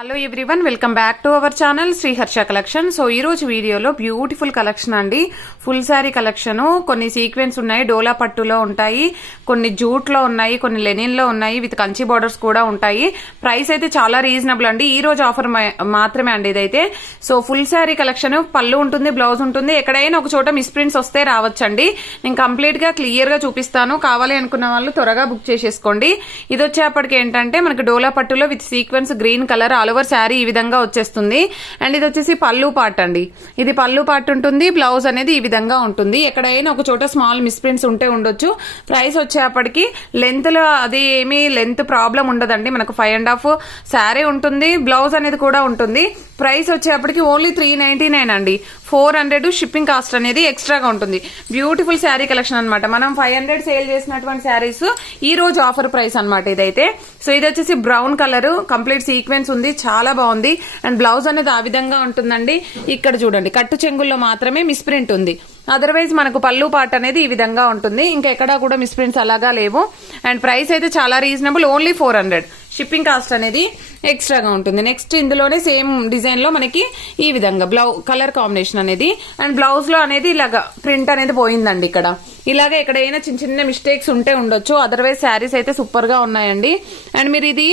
Hello everyone, welcome back to our channel Shri Harsha collection. So ఈ రోజు వీడియోలో బ్యూటిఫుల్ కలెక్షన్ అండి, ఫుల్ శారీ కలెక్షన్. కొన్ని సీక్వెన్స్ ఉన్నాయి, డోలా పట్టులో ఉంటాయి, కొన్ని జూట్ లో ఉన్నాయి, కొన్ని లెనిన్ లో ఉన్నాయి, విత్ కంచి బార్డర్స్ కూడా ఉంటాయి. ప్రైస్ అయితే చాలా రీజనబుల్ అండి, ఈ రోజు ఆఫర్ మాత్రమే అండి ఇదైతే. సో ఫుల్ శారీ కలెక్షన్, పళ్ళు ఉంటుంది, బ్లౌజ్ ఉంటుంది, ఎక్కడైనా ఒక చోట మిస్ ప్రింట్స్ వస్తే రావచ్చండి. నేను కంప్లీట్ గా క్లియర్ గా చూపిస్తాను, కావాలి అనుకున్న వాళ్ళు త్వరగా బుక్ చేసేసుకోండి. ఇది వచ్చేప్పటికి ఏంటంటే మనకి డోలా పట్టులో with sequence green colour all over sari ఈ విధంగా వచ్చేస్తుంది. అండ్ ఇది వచ్చేసి పళ్ళు పార్ట్ అండి, ఇది పళ్ళు పార్ట్ ఉంటుంది, బ్లౌజ్ అనేది ఈ విధంగా ఉంటుంది. ఎక్కడైనా ఒక చోట స్మాల్ మిస్ ప్రింట్స్ ఉంటే ఉండొచ్చు. ప్రైస్ వచ్చేప్పటికి లెంత్ లో అది ఏమీ లెంత్ ప్రాబ్లం ఉండదండి, మనకు 5.5 శారీ ఉంటుంది, బ్లౌజ్ అనేది కూడా ఉంటుంది. ప్రైస్ వచ్చేప్పటికి ఓన్లీ 399 అండి, 400 షిప్పింగ్ కాస్ట్ అనేది ఎక్స్ట్రాగా ఉంటుంది. బ్యూటిఫుల్ శారీ కలెక్షన్ అనమాట. మనం 500 సేల్ చేసినటువంటి శారీస్ ఈ రోజు ఆఫర్ ప్రైస్ అనమాట ఇదైతే. సో ఇది వచ్చేసి బ్రౌన్ కలర్, కంప్లీట్ సీక్వెన్స్ ఉంది, చాలా బాగుంది. అండ్ బ్లౌజ్ అనేది ఆ విధంగా ఉంటుందండి. ఇక్కడ చూడండి, కట్టు చెంగుల్లో మాత్రమే మిస్ ప్రింట్ ఉంది, అదర్వైజ్ మనకు పళ్ళు పార్ట్ అనేది ఈ విధంగా ఉంటుంది. ఇంకా ఎక్కడా కూడా మిస్ ప్రింట్స్ అలాగా లేవు. అండ్ ప్రైస్ అయితే చాలా రీజనబుల్, ఓన్లీ 400 షిప్పింగ్ కాస్ట్ అనేది ఎక్స్ట్రాగా ఉంటుంది. నెక్స్ట్ ఇందులోనే సేమ్ డిజైన్ లో మనకి ఈ విధంగా కలర్ కాంబినేషన్ అనేది, అండ్ బ్లౌజ్ లో అనేది ఇలాగా ప్రింట్ అనేది పోయిందండి. ఇక్కడ ఇలాగా ఎక్కడైనా చిన్న చిన్న మిస్టేక్స్ ఉంటే ఉండొచ్చు, అదర్వైజ్ శారీస్ అయితే సూపర్ గా ఉన్నాయండి. అండ్ మీరు ఇది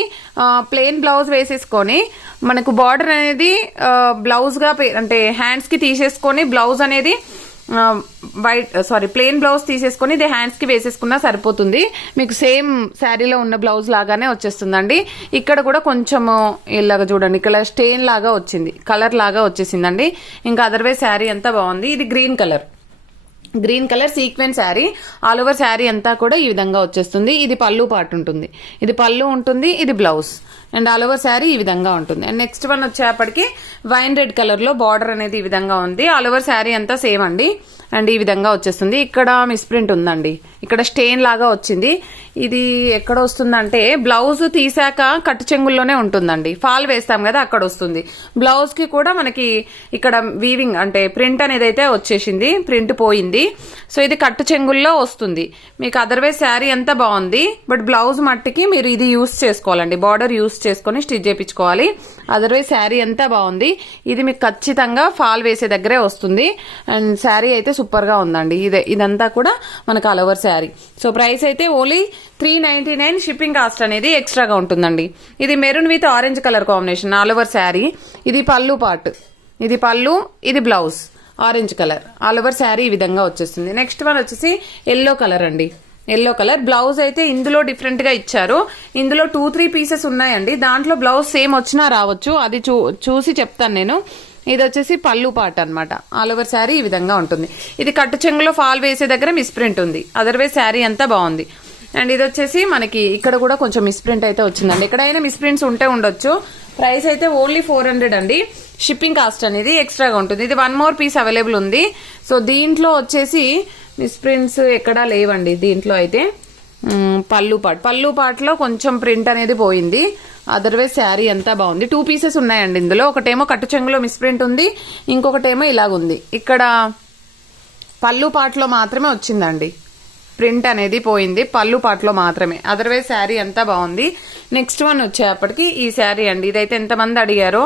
ప్లెయిన్ బ్లౌజ్ వేసేసుకొని మనకు బార్డర్ అనేది బ్లౌజ్ గా అంటే హ్యాండ్స్ కి తీసేసుకొని బ్లౌజ్ అనేది ప్లెయిన్ బ్లౌజ్ తీసేసుకొని ఇది హ్యాండ్స్ కి వేసేసుకున్నా సరిపోతుంది. మీకు సేమ్ శారీలో ఉన్న బ్లౌజ్ లాగానే వచ్చేస్తుందండి. ఇక్కడ కూడా కొంచెం ఇలాగా చూడండి, ఇక్కడ స్టెయిన్ లాగా వచ్చింది, కలర్ లాగా వచ్చేసిందండి. ఇంకా అదర్వైజ్ శారీ అంతా బాగుంది. ఇది green colour sequence sari, all over sari అంతా కూడా ఈ విధంగా వచ్చేస్తుంది. ఇది పళ్ళు పార్ట్ ఉంటుంది, ఇది పళ్ళు ఉంటుంది, ఇది blouse, and all over sari ఈ విధంగా ఉంటుంది. అండ్ నెక్స్ట్ వన్ వచ్చేప్పటికి వైన్ రెడ్ కలర్ లో బార్డర్ అనేది ఈ విధంగా ఉంది, ఆల్ ఓవర్ శారీ అంతా సేమ్ అండి. అండ్ ఈ విధంగా వచ్చేస్తుంది. ఇక్కడ మిస్ ప్రింట్ ఉందండి, ఇక్కడ స్టెయిన్ లాగా వచ్చింది. ఇది ఎక్కడ వస్తుందంటే బ్లౌజ్ తీసాక కట్టు చెంగుల్లోనే ఉంటుందండి, ఫాల్ వేస్తాం కదా అక్కడ వస్తుంది. బ్లౌజ్ కి కూడా మనకి ఇక్కడ వీవింగ్ అంటే ప్రింట్ అనేది అయితే వచ్చేసింది, ప్రింట్ పోయింది. సో ఇది కట్టు చెంగుల్లో వస్తుంది మీకు. అదర్వైజ్ శారీ అంతా బాగుంది, బట్ బ్లౌజ్ మట్టికి మీరు ఇది యూస్ చేసుకోవాలండి, బార్డర్ యూస్ చేసుకుని స్టిచ్ చేయించుకోవాలి. అదర్వైజ్ శారీ అంతా బాగుంది. ఇది మీకు ఖచ్చితంగా ఫాల్ వేసే దగ్గరే వస్తుంది. అండ్ శారీ అయితే సూపర్ గా ఉందండి. ఇదంతా కూడా మనకు all over sari. So price అయితే ఓన్లీ 399, షిప్పింగ్ కాస్ట్ అనేది ఎక్స్ట్రాగా ఉంటుందండి. ఇది maroon with orange colour combination all over sari. ఇది పళ్ళు పార్ట్, ఇది పళ్ళు, ఇది blouse orange colour, all over sari ఈ విధంగా వచ్చేస్తుంది. నెక్స్ట్ వన్ వచ్చేసి ఎల్లో కలర్ అండి, ఎల్లో కలర్. బ్లౌజ్ అయితే ఇందులో డిఫరెంట్ గా ఇచ్చారు, ఇందులో 2-3 పీసెస్ ఉన్నాయండి, దాంట్లో బ్లౌజ్ సేమ్ వచ్చినా రావచ్చు, అది చూసి చెప్తాను నేను. ఇది వచ్చేసి పళ్ళు పార్ట్ అనమాట, ఆల్ ఓవర్ శారీ ఈ విధంగా ఉంటుంది. ఇది కట్టు చెంగులో ఫాల్ వేసే దగ్గర మిస్ ప్రింట్ ఉంది, అదర్వైజ్ శారీ అంతా బాగుంది. అండ్ ఇది వచ్చేసి మనకి ఇక్కడ కూడా కొంచెం మిస్ ప్రింట్ అయితే వచ్చిందండి, ఎక్కడైనా మిస్ ప్రింట్స్ ఉంటే ఉండొచ్చు. ప్రైస్ అయితే ఓన్లీ 400 అండి, షిప్పింగ్ కాస్ట్ అనేది ఎక్స్ట్రాగా ఉంటుంది. ఇది 1 మోర్ పీస్ అవైలబుల్ ఉంది. సో దీంట్లో వచ్చేసి మిస్ ప్రింట్స్ ఎక్కడా లేవండి. దీంట్లో అయితే పళ్ళు పార్ట్లో కొంచెం ప్రింట్ అనేది పోయింది, అదర్వైజ్ శారీ అంతా బాగుంది. 2 పీసెస్ ఉన్నాయండి ఇందులో, ఒకటేమో కట్టు చెంగులో మిస్ ప్రింట్ ఉంది, ఇంకొకటేమో ఇలాగుంది. ఇక్కడ పళ్ళు పార్ట్లో మాత్రమే వచ్చిందండి, ప్రింట్ అనేది పోయింది పళ్ళు పార్ట్లో మాత్రమే, అదర్వైజ్ శారీ అంతా బాగుంది. నెక్స్ట్ వన్ వచ్చేప్పటికి ఈ శారీ అండి, ఇదైతే ఎంతమంది అడిగారో.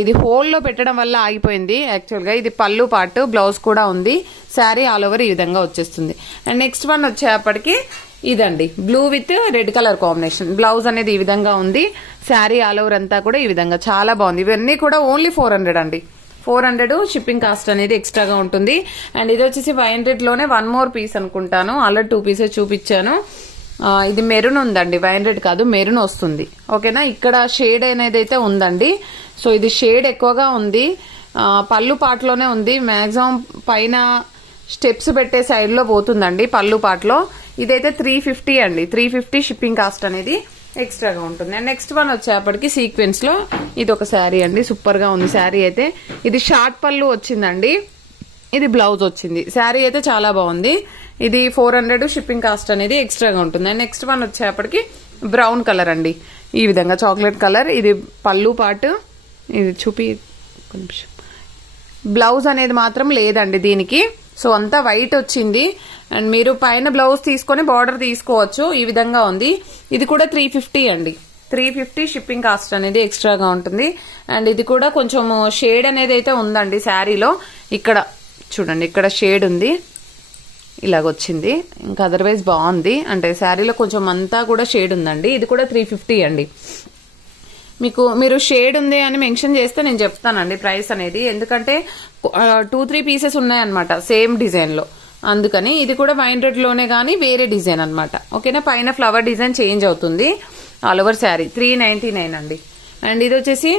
ఇది హోల్లో పెట్టడం వల్ల ఆగిపోయింది యాక్చువల్గా. ఇది పళ్ళు పార్ట్, బ్లౌజ్ కూడా ఉంది, శారీ ఆల్ ఓవర్ ఈ విధంగా వచ్చేస్తుంది. అండ్ నెక్స్ట్ వన్ వచ్చేప్పటికి ఇదండి, blue with red colour combination, blouse అనేది ఈ విధంగా ఉంది, శారీ ఆల్ ఓవర్ అంతా కూడా ఈ విధంగా చాలా బాగుంది. ఇవన్నీ కూడా ఓన్లీ 400 అండి, 400 షిప్పింగ్ కాస్ట్ అనేది ఎక్స్ట్రాగా ఉంటుంది. అండ్ ఇది వచ్చేసి 500 లోనే 1 మోర్ పీస్ అనుకుంటాను, ఆల్రెడీ 2 పీసెస్ చూపించాను. ఇది మెరూన్ ఉందండి, 500 కాదు మెరూన్ వస్తుంది, ఓకేనా. ఇక్కడ షేడ్ అనేది అయితే ఉందండి, సో ఇది షేడ్ ఎక్కువగా ఉంది, పళ్ళు పార్ట్లోనే ఉంది, మాక్సిమం పైన స్టెప్స్ పెట్టే సైడ్ లో పోతుందండి పళ్ళు పార్ట్లో. ఇదైతే 350 అండి, 350 షిప్పింగ్ కాస్ట్ అనేది ఎక్స్ట్రాగా ఉంటుంది. అండ్ నెక్స్ట్ వన్ వచ్చేప్పటికి సీక్వెన్స్ లో ఇది ఒక శారీ అండి, సూపర్ గా ఉంది శారీ అయితే. ఇది షార్ట్ పళ్ళు వచ్చిందండి, ఇది బ్లౌజ్ వచ్చింది, శారీ అయితే చాలా బాగుంది. ఇది 400 షిప్పింగ్ కాస్ట్ అనేది ఎక్స్ట్రాగా ఉంటుంది. అండ్ నెక్స్ట్ వన్ వచ్చేప్పటికి బ్రౌన్ కలర్ అండి, ఈ విధంగా చాక్లెట్ కలర్, ఇది పళ్ళు పార్ట్, ఇది చూపి కొంచెం బ్లౌజ్ అనేది మాత్రం లేదండి దీనికి. సో అంతా వైట్ వచ్చింది. అండ్ మీరు పైన బ్లౌజ్ తీసుకొని బార్డర్ తీసుకోవచ్చు, ఈ విధంగా ఉంది. ఇది కూడా 350 అండి, 350 షిప్పింగ్ కాస్ట్ అనేది ఎక్స్ట్రాగా ఉంటుంది. అండ్ ఇది కూడా కొంచెం షేడ్ అనేది అయితే ఉందండి శారీలో. ఇక్కడ చూడండి, ఇక్కడ షేడ్ ఉంది, ఇలాగొచ్చింది. ఇంకా అదర్వైజ్ బాగుంది, అంటే శారీలో కొంచెం అంతా కూడా షేడ్ ఉందండి. ఇది కూడా 350 అండి. మీరు షేడ్ ఉంది అని మెన్షన్ చేస్తే నేను చెప్తానండి ప్రైస్ అనేది, ఎందుకంటే 2-3 పీసెస్ ఉన్నాయన్నమాట సేమ్ డిజైన్ లో, అందుకని. ఇది కూడా వైన్ రెడ్ లోనే కానీ వేరే డిజైన్ అనమాట. ఓకేనా, పైన ఫ్లవర్ డిజైన్ చేంజ్ అవుతుంది. ఆల్ ఓవర్ శారీ 399 అండి. అండ్ ఇది వచ్చేసి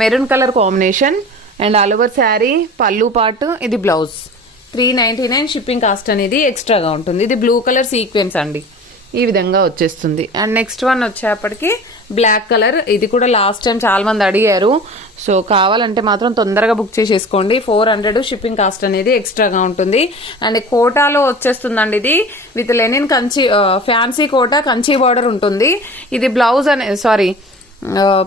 maroon colour combination and all over sari పళ్ళు పార్ట్, ఇది బ్లౌజ్. 399 షిప్పింగ్ కాస్ట్ అనేది ఎక్స్ట్రాగా ఉంటుంది. ఇది బ్లూ కలర్ సీక్వెన్స్ అండి, ఈ విధంగా వచ్చేస్తుంది. అండ్ నెక్స్ట్ వన్ వచ్చేప్పటికి బ్లాక్ కలర్. ఇది కూడా లాస్ట్ టైం చాలా మంది అడిగారు, సో కావాలంటే మాత్రం తొందరగా బుక్ చేసేసుకోండి. 400 షిప్పింగ్ కాస్ట్ అనేది ఎక్స్ట్రాగా ఉంటుంది. అండ్ కోటాలో వచ్చేస్తుందండి ఇది, with linen Kanchi fancy Kota Kanchi border ఉంటుంది. ఇది బ్లౌజ్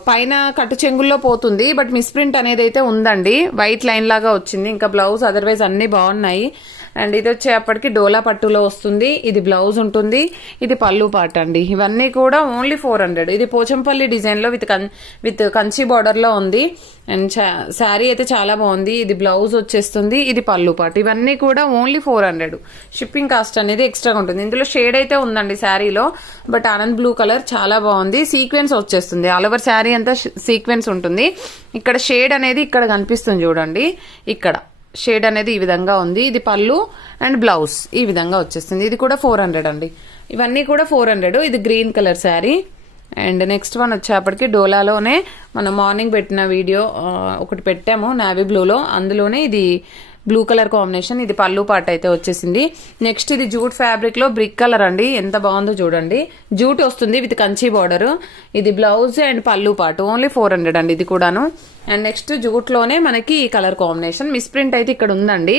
పైన కట్టు చెంగుల్లో పోతుంది, బట్ మిస్ప్రింట్ అనేది అయితే ఉందండి. వైట్ లైన్ లాగా వచ్చింది. ఇంకా బ్లౌజ్ అదర్వైజ్ అన్ని బాగున్నాయి. అండ్ ఇది వచ్చేప్పటికి డోలా పట్టులో వస్తుంది. ఇది బ్లౌజ్ ఉంటుంది, ఇది పళ్ళు పాట అండి. ఇవన్నీ కూడా ఓన్లీ 400. ఇది పోచంపల్లి డిజైన్ లో విత్ కంచి బార్డర్ లో ఉంది. అండ్ శారీ అయితే చాలా బాగుంది. ఇది బ్లౌజ్ వచ్చేస్తుంది, ఇది పళ్ళు పాట. ఇవన్నీ కూడా ఓన్లీ 400. షిప్పింగ్ కాస్ట్ అనేది ఎక్స్ట్రా ఉంటుంది. ఇందులో షేడ్ అయితే ఉందండి శారీలో, బట్ ఆనంద్ బ్లూ కలర్ చాలా బాగుంది. సీక్వెన్స్ వచ్చేస్తుంది, ఆల్ ఓవర్ శారీ అంతా సీక్వెన్స్ ఉంటుంది. ఇక్కడ షేడ్ అనేది ఇక్కడ కనిపిస్తుంది చూడండి, ఇక్కడ షేడ్ అనేది ఈ విధంగా ఉంది. ఇది పళ్ళు అండ్ బ్లౌజ్ ఈ విధంగా వచ్చేస్తుంది. ఇది కూడా 400 అండి. ఇవన్నీ కూడా 400. ఇది green colour sari. And next one వచ్చేప్పటికి డోలాలోనే మనం మార్నింగ్ పెట్టిన వీడియో ఒకటి పెట్టాము నావీ బ్లూలో, అందులోనే ఇది బ్లూ కలర్ కాంబినేషన్. ఇది పళ్ళు పాట అయితే వచ్చేసింది. నెక్స్ట్ ఇది జూట్ ఫ్యాబ్రిక్ లో బ్రిక్ కలర్ అండి, ఎంత బాగుందో చూడండి. జూట్ వస్తుంది విత్ కంచి బార్డర్. ఇది బ్లౌజ్ అండ్ పళ్ళు పాట ఓన్లీ 400 అండి ఇది కూడాను. అండ్ నెక్స్ట్ జూట్ లోనే మనకి ఈ కలర్ కాంబినేషన్. మిస్ప్రింట్ అయితే ఇక్కడ ఉందండి.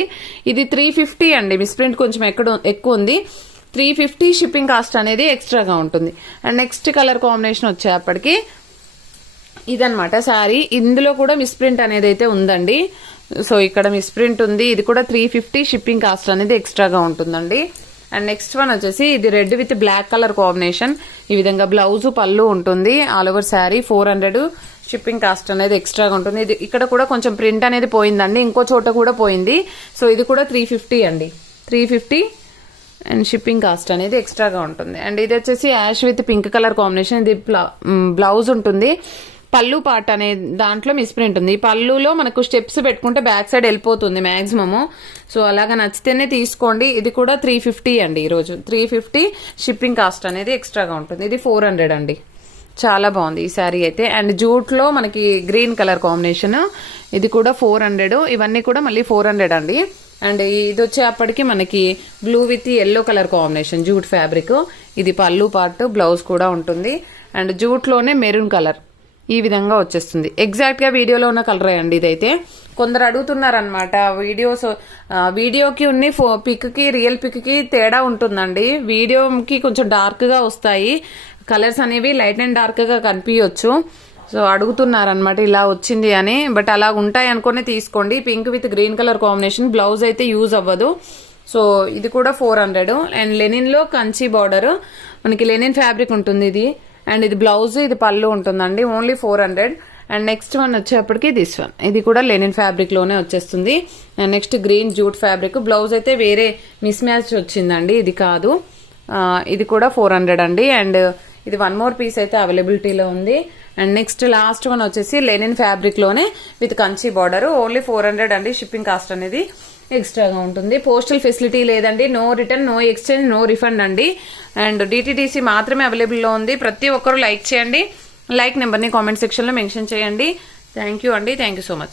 ఇది 350 అండి. మిస్ప్రింట్ కొంచెం ఎక్కువ ఉంది. 350 షిప్పింగ్ కాస్ట్ అనేది ఎక్స్ట్రాగా ఉంటుంది. అండ్ నెక్స్ట్ కలర్ కాంబినేషన్ వచ్చేప్పటికి ఇదనమాట శారీ. ఇందులో కూడా మిస్ప్రింట్ అనేది అయితే ఉందండి. సో ఇక్కడ మిస్ప్రింట్ ఉంది. ఇది కూడా 350 షిప్పింగ్ కాస్ట్ అనేది ఎక్స్ట్రాగా ఉంటుందండి. అండ్ నెక్స్ట్ వన్ వచ్చేసి ఇది red with black colour combination. ఈ విధంగా బ్లౌజ్ పళ్ళు ఉంటుంది. All over sari 400 shipping cost అనేది ఎక్స్ట్రాగా ఉంటుంది. ఇది ఇక్కడ కూడా కొంచెం ప్రింట్ అనేది పోయిందండి, ఇంకో చోట కూడా పోయింది. సో ఇది కూడా 350 అండి. 350 అండ్ షిప్పింగ్ కాస్ట్ అనేది ఎక్స్ట్రాగా ఉంటుంది. అండ్ ఇది వచ్చేసి ash with pink colour combination. ఇది బ్లౌజ్ ఉంటుంది. పళ్ళు పార్ట్ అనే దాంట్లో మిస్ప్రింట్ ఉంది. ఈ పళ్ళులో మనకు స్టెప్స్ పెట్టుకుంటే బ్యాక్ సైడ్ వెళ్ళిపోతుంది మాక్సిమము. సో అలాగా నచ్చితేనే తీసుకోండి. ఇది కూడా 350 అండి. ఈరోజు 350 షిప్పింగ్ కాస్ట్ అనేది ఎక్స్ట్రాగా ఉంటుంది. ఇది 400 అండి. చాలా బాగుంది ఈ శారీ అయితే. అండ్ జూట్ లో మనకి గ్రీన్ కలర్ కాంబినేషన్. ఇది కూడా 400. ఇవన్నీ కూడా మళ్ళీ 400 అండి. అండ్ ఇది వచ్చేప్పటికి మనకి blue with yellow colour combination jute fabric. ఇది పళ్ళు పార్ట్, బ్లౌజ్ కూడా ఉంటుంది. అండ్ జూట్ లోనే మెరూన్ కలర్ ఈ విధంగా వచ్చేస్తుంది. ఎగ్జాక్ట్ గా వీడియోలో ఉన్న కలరే అండి ఇదైతే. కొందరు అడుగుతున్నారనమాట, వీడియోకి ఉన్ని పిక్ కి రియల్ పిక్ కి తేడా ఉంటుందండి. వీడియోకి కొంచెం డార్క్ గా వస్తాయి కలర్స్ అనేవి, లైట్ అండ్ డార్క్ గా కనిపించవచ్చు. సో అడుగుతున్నారనమాట ఇలా వచ్చింది అని, బట్ అలా ఉంటాయి అనుకునే తీసుకోండి. Pink with green colour combination. Blouse అయితే యూజ్ అవ్వదు. సో ఇది కూడా 400. అండ్ లెనిన్ లో కంచి బార్డర్, మనకి లెనిన్ ఫ్యాబ్రిక్ ఉంటుంది ఇది. అండ్ ఇది బ్లౌజ్, ఇది పళ్ళు ఉంటుందండి. ఓన్లీ 400. అండ్ నెక్స్ట్ వన్ వచ్చేప్పటికి దిస్ వన్. ఇది కూడా లెనిన్ ఫ్యాబ్రిక్ లోనే వచ్చేస్తుంది. And next green jute fabric. Blouse అయితే వేరే మిస్ మ్యాచ్ వచ్చిందండి, ఇది కాదు. ఇది కూడా 400 అండి. అండ్ ఇది వన్ మోర్ పీస్ అయితే అవైలబిలిటీలో ఉంది. అండ్ నెక్స్ట్ లాస్ట్ వన్ వచ్చేసి లెనిన్ ఫ్యాబ్రిక్ లోనే విత్ కంచి బార్డర్. ఓన్లీ 400 అండి. షిప్పింగ్ కాస్ట్ అనేది ఎక్స్ట్రాగా ఉంటుంది. పోస్టల్ ఫెసిలిటీ లేదండి. No return, no exchange, no refund అండి. అండ్ DTDC మాత్రమే అవైలబుల్లో ఉంది. ప్రతి ఒక్కరూ లైక్ చేయండి. లైక్ నెంబర్ని కామెంట్ సెక్షన్లో మెన్షన్ చేయండి. థ్యాంక్ యూ అండి. Thank you so much.